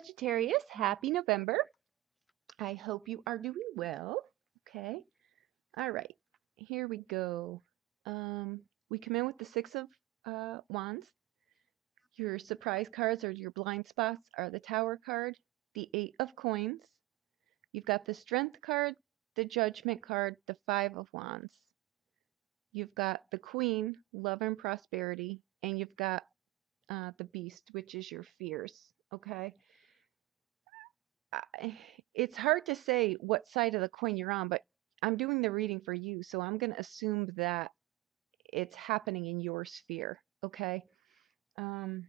Sagittarius, happy November. I hope you are doing well. Okay. All right. Here we go. We come in with the Six of Wands. Your surprise cards or your blind spots are the Tower card, the Eight of Coins. You've got the Strength card, the Judgment card, the Five of Wands. You've got the Queen, Love and Prosperity, and you've got the Beast, which is your fears. Okay. It's hard to say what side of the coin you're on, but I'm doing the reading for you, so I'm going to assume that it's happening in your sphere, okay? Um,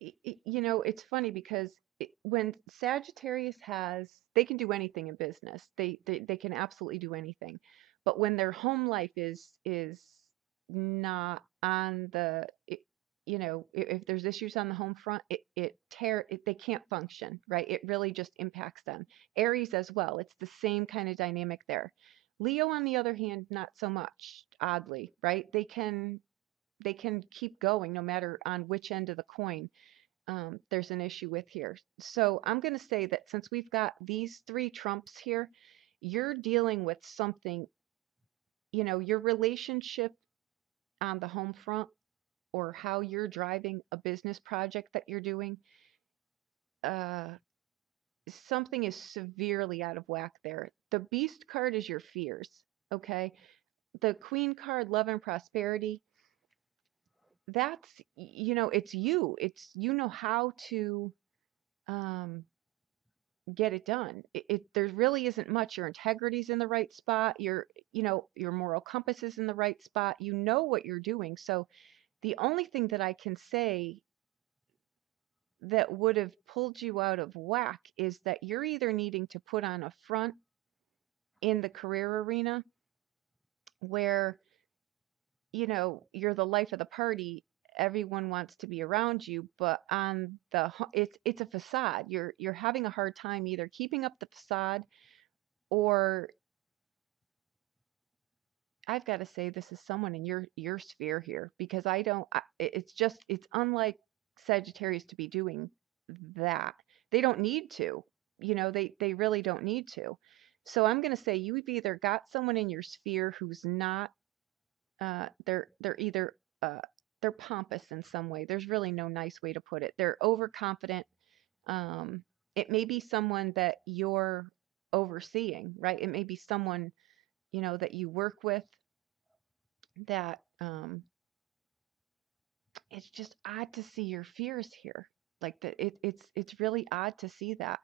it's funny because when Sagittarius they can do anything in business. They can absolutely do anything. But when their home life is not on if there's issues on the home front, they can't function, right? It really just impacts them. Aries as well. It's the same kind of dynamic there. Leo, on the other hand, not so much, oddly, right? They can keep going no matter on which end of the coin there's an issue with here. So I'm going to say that since we've got these three trumps here, you're dealing with something, your relationship on the home front or how you're driving a business project that you're doing, uh, something is severely out of whack there. The Beast card is your fears, okay? The Queen card, Love and Prosperity, that's, it's how to get it done. There really isn't much. Your integrity's in the right spot. Your moral compass is in the right spot. You know what you're doing. So the only thing that I can say that would have pulled you out of whack is that you're either needing to put on a front in the career arena where, you're the life of the party. Everyone wants to be around you, but it's a facade. You're having a hard time either keeping up the facade, or I've got to say this is someone in your sphere here, because it's unlike Sagittarius to be doing that. They don't need to. They really don't need to. So I'm going to say you've either got someone in your sphere who's not they're either they're pompous in some way. There's really no nice way to put it. They're overconfident. It may be someone that you're overseeing, right? It may be someone, that you work with that it's just odd to see your fears here. Like that it's really odd to see that.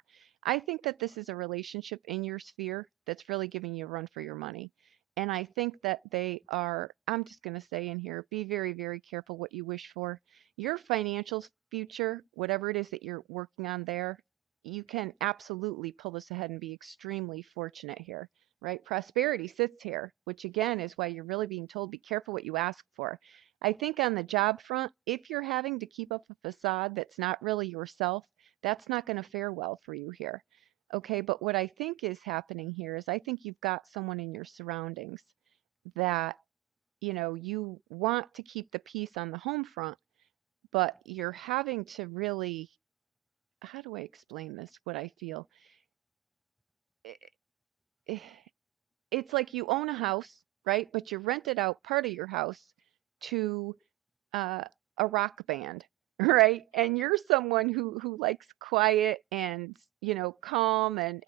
I think that this is a relationship in your sphere that's really giving you a run for your money. And I think that I'm just going to say in here, be very, very careful what you wish for. Your financial future, whatever it is that you're working on there, you can absolutely pull this ahead and be extremely fortunate here, right? Prosperity sits here, which again is why you're really being told be careful what you ask for. I think on the job front, if you're having to keep up a facade that's not really yourself, that's not going to fare well for you here. Okay, but what I think is happening here is I think you've got someone in your surroundings that, you want to keep the peace on the home front, but you're having to really, how do I explain this, what I feel? It's like you own a house, right? But you rented out part of your house to uh, a rock band, right? And you're someone who likes quiet and calm and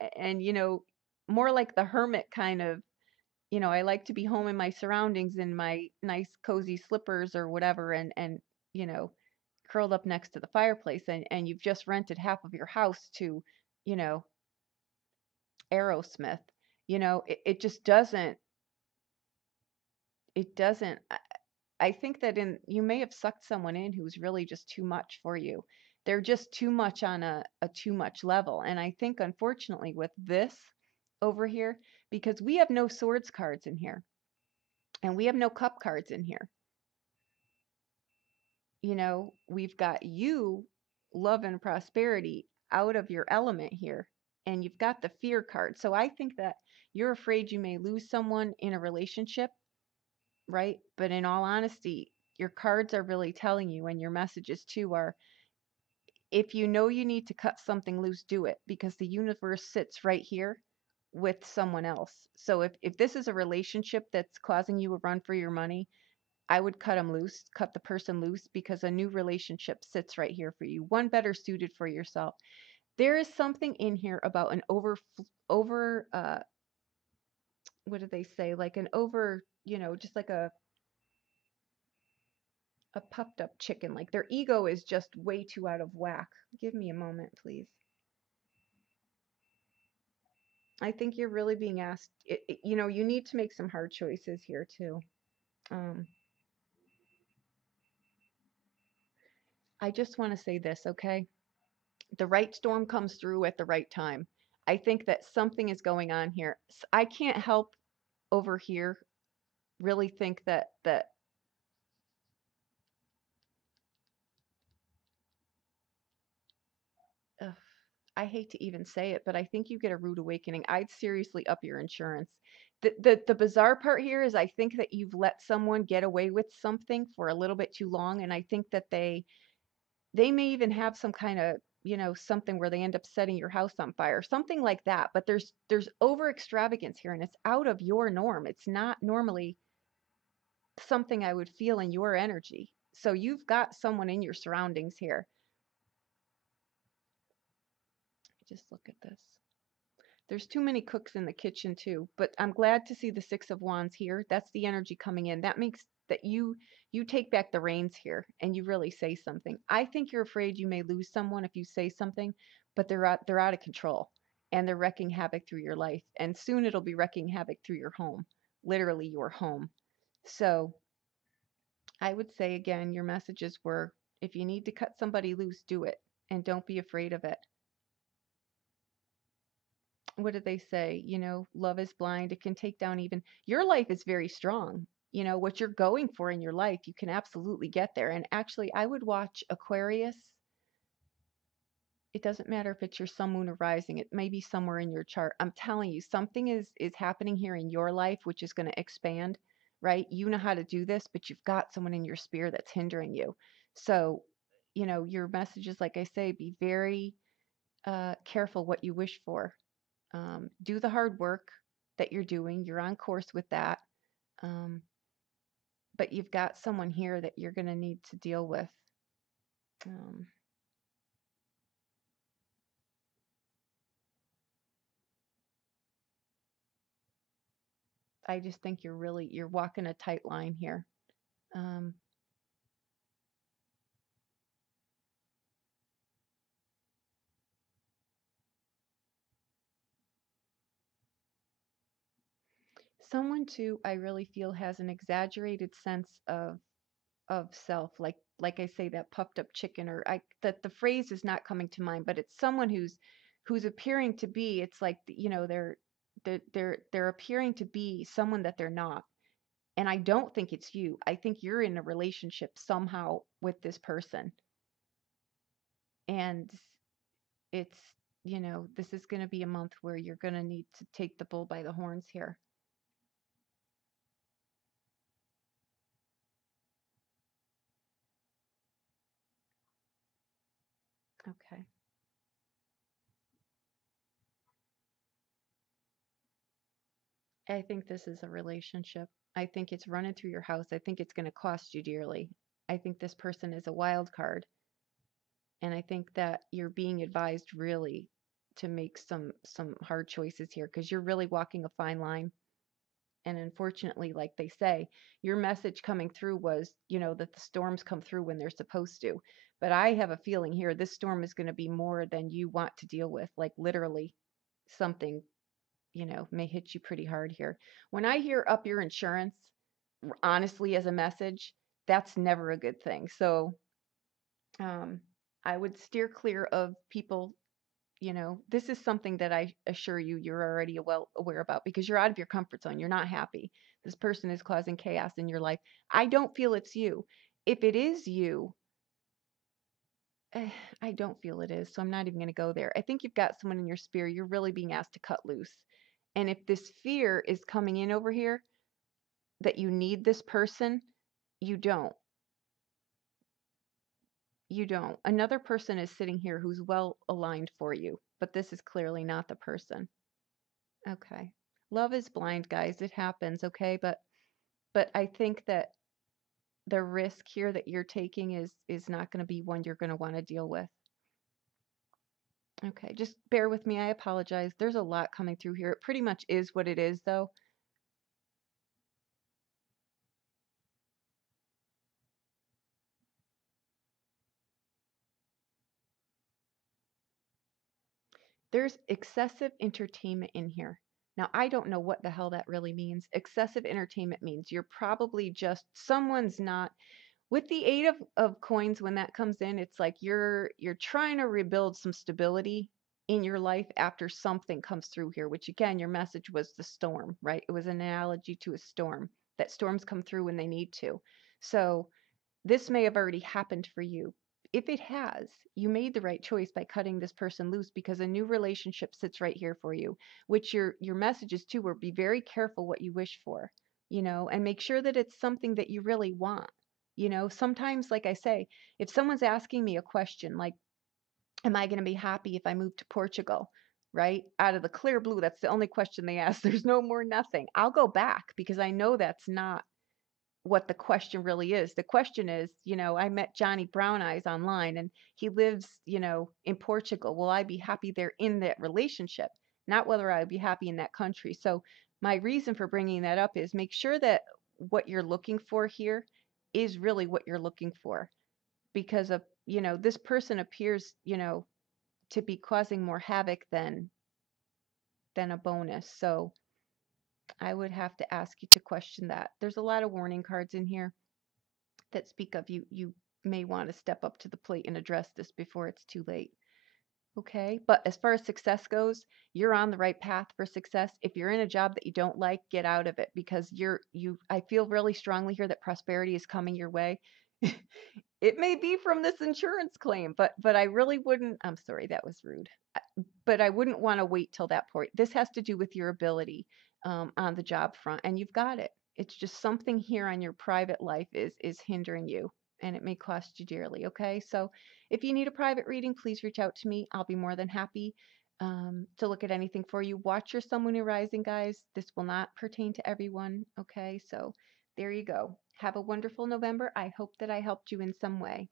more like the hermit kind of. I like to be home in my surroundings in my nice cozy slippers or whatever, and you know curled up next to the fireplace, and you've just rented half of your house to you know Aerosmith. It just doesn't. I think that you may have sucked someone in who's really just too much for you. They're just too much on a too much level. And I think, unfortunately, with this over here, because we have no swords cards in here and we have no cup cards in here, we've got you, love and prosperity, out of your element here. And you've got the fear card. So I think that you're afraid you may lose someone in a relationship, right? But in all honesty, your cards are really telling you, and your messages too are, if you know you need to cut something loose, do it, because the universe sits right here with someone else. So if this is a relationship that's causing you a run for your money, I would cut them loose, cut the person loose, because a new relationship sits right here for you, one better suited for yourself. There is something in here about an over what do they say? Like an over, just like a puffed up chicken. Like their ego is just way too out of whack. Give me a moment, please. I think you're really being asked, you need to make some hard choices here too. Um, I just want to say this, okay? The right storm comes through at the right time. I think that something is going on here. I can't help over here really think that ugh, I hate to even say it, but I think you get a rude awakening. I'd seriously up your insurance. The bizarre part here is I think that you've let someone get away with something for a little bit too long, and I think that they may even have some kind of, something where they end up setting your house on fire, something like that. But there's over extravagance here, and it's out of your norm. It's not normally something I would feel in your energy. So you've got someone in your surroundings here. Just look at this. There's too many cooks in the kitchen too, but I'm glad to see the 6 of Wands here. That's the energy coming in. That makes that you take back the reins here and you really say something. I think you're afraid you may lose someone if you say something, but they're out of control and they're wrecking havoc through your life, and soon it'll be wrecking havoc through your home, literally your home. So I would say again, your messages were, if you need to cut somebody loose, do it, and don't be afraid of it. What do they say? Love is blind. It can take down even your life is very strong. What you're going for in your life, you can absolutely get there. And actually, I would watch Aquarius. It doesn't matter if it's your sun, moon, or rising. It may be somewhere in your chart. I'm telling you, something is happening here in your life, which is going to expand, right? You know how to do this, but you've got someone in your sphere that's hindering you. So, your messages, like I say, be very careful what you wish for. Do the hard work that you're doing. You're on course with that. Um, but you've got someone here that you're going to need to deal with. Um, I just think you're walking a tight line here. Um, Someone too, I really feel has an exaggerated sense of self, like I say, that puffed up chicken, or that the phrase is not coming to mind, but it's someone who's appearing to be, it's like, they're appearing to be someone that they're not. And I don't think it's you. I think you're in a relationship somehow with this person. And it's, this is going to be a month where you're going to need to take the bull by the horns here. Okay. I think this is a relationship. I think it's running through your house. I think it's going to cost you dearly. I think this person is a wild card. And I think that you're being advised really to make some hard choices here, because you're really walking a fine line. And unfortunately, like they say, your message coming through was, that the storms come through when they're supposed to. But I have a feeling here this storm is going to be more than you want to deal with. Like literally something, may hit you pretty hard here. When I hear up your insurance, honestly, as a message, that's never a good thing. So um, I would steer clear of people. This is something that I assure you you're already well aware about, because you're out of your comfort zone. You're not happy. This person is causing chaos in your life. I don't feel it's you. If it is you, I don't feel it is. So I'm not even going to go there. I think you've got someone in your spirit. You're really being asked to cut loose. And if this fear is coming in over here that you need this person, you don't. You don't. Another person is sitting here who's well aligned for you, but this is clearly not the person. Okay. Love is blind, guys. It happens, okay? But I think that the risk here that you're taking is not going to be one you're going to want to deal with. Okay, just bear with me. I apologize. There's a lot coming through here. It pretty much is what it is, though. There's excessive entertainment in here. Now, I don't know what the hell that really means. Excessive entertainment means you're probably just someone's not with the eight of coins. When that comes in, it's like you're trying to rebuild some stability in your life after something comes through here, which again, your message was the storm, right? It was an analogy to a storm, that storms come through when they need to. So this may have already happened for you. If it has, you made the right choice by cutting this person loose, because a new relationship sits right here for you, which your messages too were, be very careful what you wish for, and make sure that it's something that you really want. Sometimes, like I say, if someone's asking me a question like, am I going to be happy if I move to Portugal? Right? Out of the clear blue, that's the only question they ask. There's no more nothing. I'll go back because I know that's not what the question really is. The question is, I met Johnny Brown Eyes online and he lives, in Portugal. Will I be happy there in that relationship? Not whether I would be happy in that country. So my reason for bringing that up is make sure that what you're looking for here is really what you're looking for, because of, this person appears, to be causing more havoc than a bonus. So I would have to ask you to question that. There's a lot of warning cards in here that speak of you may want to step up to the plate and address this before it's too late. Okay, but as far as success goes, you're on the right path for success. If you're in a job that you don't like, get out of it, because I feel really strongly here that prosperity is coming your way. It may be from this insurance claim, but I really wouldn't. I'm sorry, that was rude. But I wouldn't want to wait till that point. This has to do with your ability on the job front, and you've got it. It's just something here on your private life is hindering you, and it may cost you dearly. Okay, so if you need a private reading, please reach out to me. I'll be more than happy to look at anything for you. Watch your Sun, Moon, and Rising, guys. This will not pertain to everyone. Okay, so there you go. Have a wonderful November. I hope that I helped you in some way.